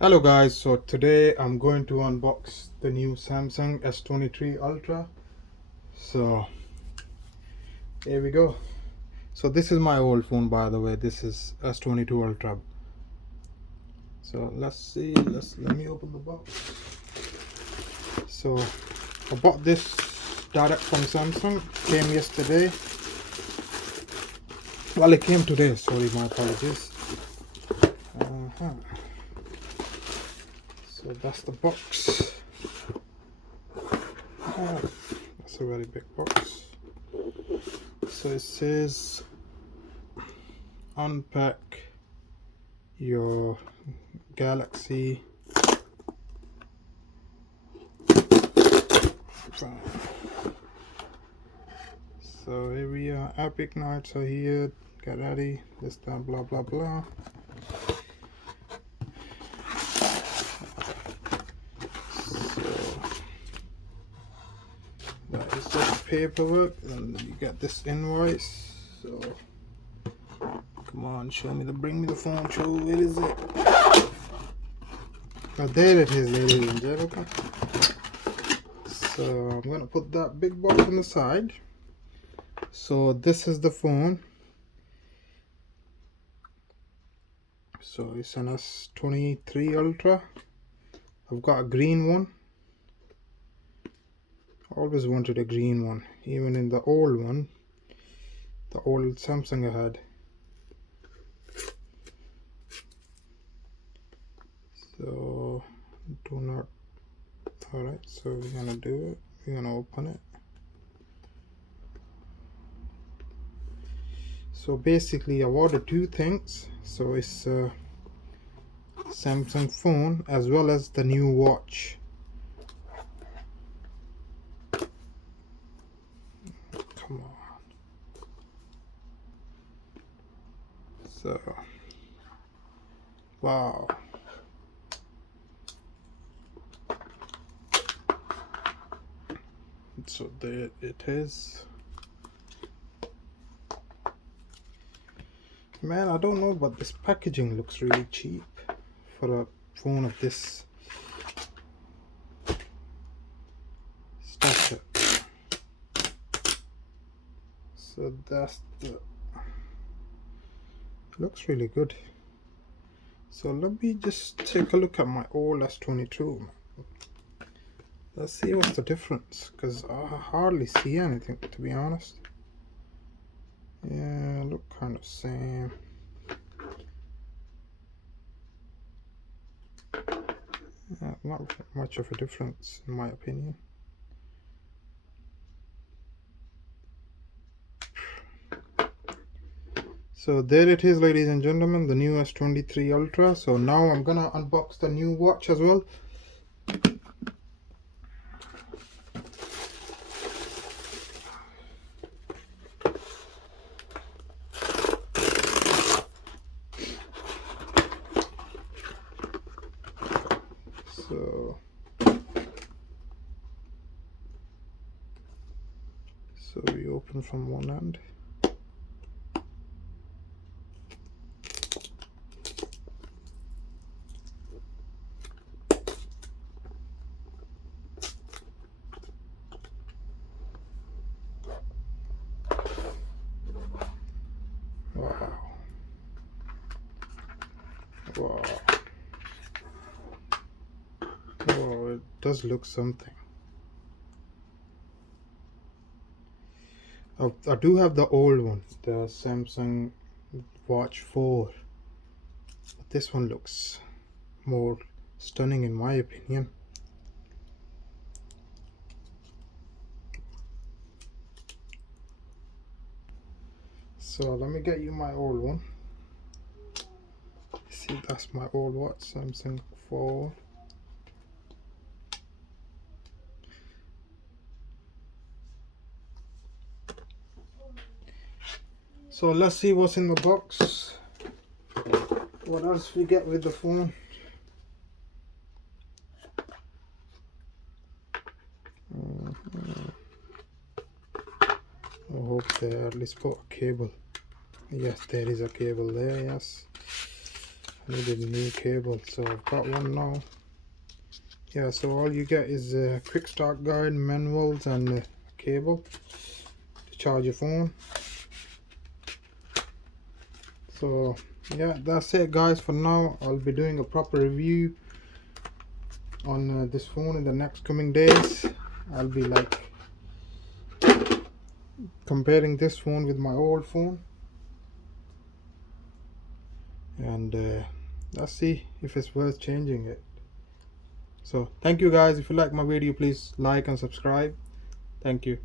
Hello guys, so today I'm going to unbox the new Samsung S23 Ultra. So here we go. So this is my old phone, by the way. This is S22 Ultra. So let's see, let me open the box. So I bought this direct from Samsung. Came yesterday. Well, it came today, sorry, my apologies. So that's the box. That's a very big box. So it says unpack your Galaxy phone. So here we are, Epic Nights are here, get ready, this, that, blah blah blah. So that is just paperwork, and you get this invoice. So come on, bring me the phone, show, where is it? Oh, there it is, ladies and gentlemen. So I'm gonna put that big box on the side. So this is the phone. So it's an S23 Ultra. I've got a green one. Always wanted a green one, even in the old one, the old Samsung I had. So do not. Alright, so we're gonna do it. We're gonna open it. So basically I ordered two things. So it's a Samsung phone as well as the new watch. Come on. So wow. So there it is. Man, I don't know, but this packaging looks really cheap for a phone of this stature. So that's the, looks really good. So let me just take a look at my old S22. Let's see what's the difference, because I hardly see anything, to be honest. Yeah, look kind of same. Not much of a difference in my opinion. So there it is, ladies and gentlemen, the new S23 Ultra. So now I'm gonna unbox the new watch as well. So we open from one end. Wow. Wow. Wow, it does look something. I do have the old one, the Samsung Watch 4. But this one looks more stunning in my opinion. So let me get you my old one. See, that's my old watch, Samsung 4. So let's see what's in the box. What else we get with the phone? I hope they at least put a cable. Yes, there is a cable there, yes. needed a new cable, so I've got one now. Yeah, so all you get is a quick start guide, manuals, and a cable to charge your phone. So yeah, that's it guys for now. I'll be doing a proper review on this phone in the next coming days. I'll be like comparing this phone with my old phone, and let's see if it's worth changing it. So thank you guys. If you like my video, please like and subscribe. Thank you.